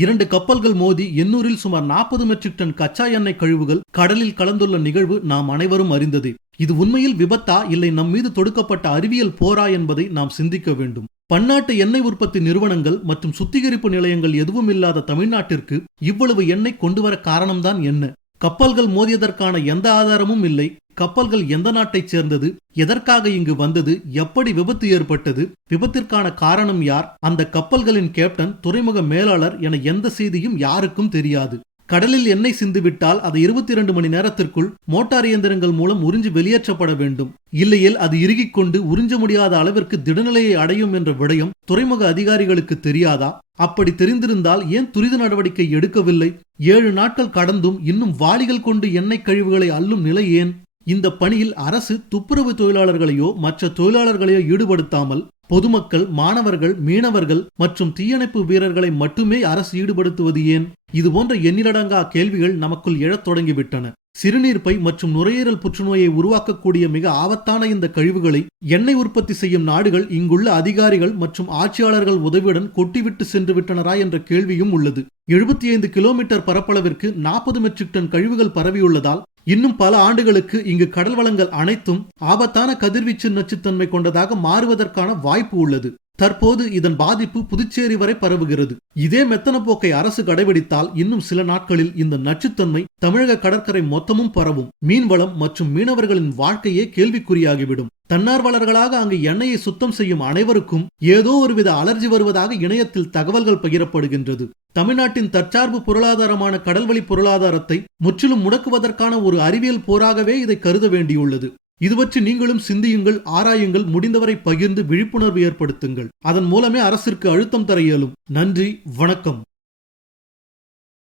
இரண்டு கப்பல்கள் மோதி எண்ணூரில் சுமார் நாற்பது மெட்ரிக் டன் கச்சா எண்ணெய் கழிவுகள் கடலில் கலந்துள்ள நிகழ்வு நாம் அனைவரும் அறிந்தது. இது உண்மையில் விபத்தா இல்லை நம் மீது தொடுக்கப்பட்ட அறிவியல் போரா என்பதை நாம் சிந்திக்க வேண்டும். பன்னாட்டு எண்ணெய் உற்பத்தி நிறுவனங்கள் மற்றும் சுத்திகரிப்பு நிலையங்கள் எதுவும் இல்லாத தமிழ்நாட்டிற்கு இவ்வளவு எண்ணெய் கொண்டு வர காரணம்தான் என்ன? கப்பல்கள் மோதியதற்கான எந்த ஆதாரமும் இல்லை. கப்பல்கள் எந்த நாட்டைச் சேர்ந்தது? எதற்காக இங்கு வந்தது? எப்படி விபத்து ஏற்பட்டது? விபத்திற்கான காரணம் யார்? அந்த கப்பல்களின் கேப்டன் துறைமுக மேலாளர் என எந்த செய்தியும் யாருக்கும் தெரியாது. கடலில் எண்ணெய் சிந்துவிட்டால் அது இருபத்தி இரண்டு மணி நேரத்திற்குள் மோட்டார் இயந்திரங்கள் மூலம் உறிஞ்சி வெளியேற்றப்பட வேண்டும். இல்லையேல் அது இறுகிக் கொண்டு உறிஞ்ச முடியாத அளவிற்கு திடநிலையை அடையும் என்ற விடயம் துறைமுக அதிகாரிகளுக்கு தெரியாதா? அப்படி தெரிந்திருந்தால் ஏன் துரித நடவடிக்கை எடுக்கவில்லை? ஏழு நாட்கள் கடந்தும் இன்னும் வாளிகள் கொண்டு எண்ணெய் கழிவுகளை அள்ளும் நிலை ஏன்? இந்த பணியில் அரசு துப்புரவு தொழிலாளர்களையோ மற்ற தொழிலாளர்களையோ ஈடுபடுத்தாமல் பொதுமக்கள் மாணவர்கள் மீனவர்கள் மற்றும் தீயணைப்பு வீரர்களை மட்டுமே அரசு ஈடுபடுத்துவது ஏன்? இதுபோன்ற எண்ணிலடங்கா கேள்விகள் நமக்குள் எழத் தொடங்கிவிட்டன. சிறுநீர் பை மற்றும் நுரையீரல் புற்றுநோயை உருவாக்கக்கூடிய மிக ஆபத்தான இந்த கழிவுகளை எண்ணெய் உற்பத்தி செய்யும் நாடுகள் இங்குள்ள அதிகாரிகள் மற்றும் ஆட்சியாளர்கள் உதவியுடன் கொட்டிவிட்டு சென்று விட்டனரா என்ற கேள்வியும் உள்ளது. எழுபத்தி ஐந்து கிலோமீட்டர் பரப்பளவிற்கு நாற்பது மெட்ரிக் டன் கழிவுகள் பரவியுள்ளதால் இன்னும் பல ஆண்டுகளுக்கு இங்கு கடல் வளங்கள் அனைத்தும் ஆபத்தான கதிர்வீச்சு நச்சுத்தன்மை கொண்டதாக மாறுவதற்கான வாய்ப்பு உள்ளது. தற்போது இதன் பாதிப்பு புதுச்சேரி வரை பரவுகிறது. இதே மெத்தன போக்கை அரசு கடைபிடித்தால் இன்னும் சில நாட்களில் இந்த நச்சுத்தன்மை தமிழக கடற்கரை மொத்தமும் பரவும். மீன்வளம் மற்றும் மீனவர்களின் வாழ்க்கையே கேள்விக்குறியாகிவிடும். தன்னார்வலர்களாக அங்கு எண்ணெயை சுத்தம் செய்யும் அனைவருக்கும் ஏதோ ஒருவித அலர்ஜி வருவதாக இணையத்தில் தகவல்கள் பகிரப்படுகின்றது. தமிழ்நாட்டின் தற்சார்பு பொருளாதாரமான கடல்வழி பொருளாதாரத்தை முற்றிலும் முடக்குவதற்கான ஒரு அறிவியல் போராகவே இதை கருத வேண்டியுள்ளது. இதுவற்றி நீங்களும் சிந்தியுங்கள் ஆராயுங்கள் முடிந்தவரை பகிர்ந்து விழிப்புணர்வு ஏற்படுத்துங்கள். அதன் மூலமே அரசிற்கு அழுத்தம் தர இயலும். நன்றி வணக்கம்.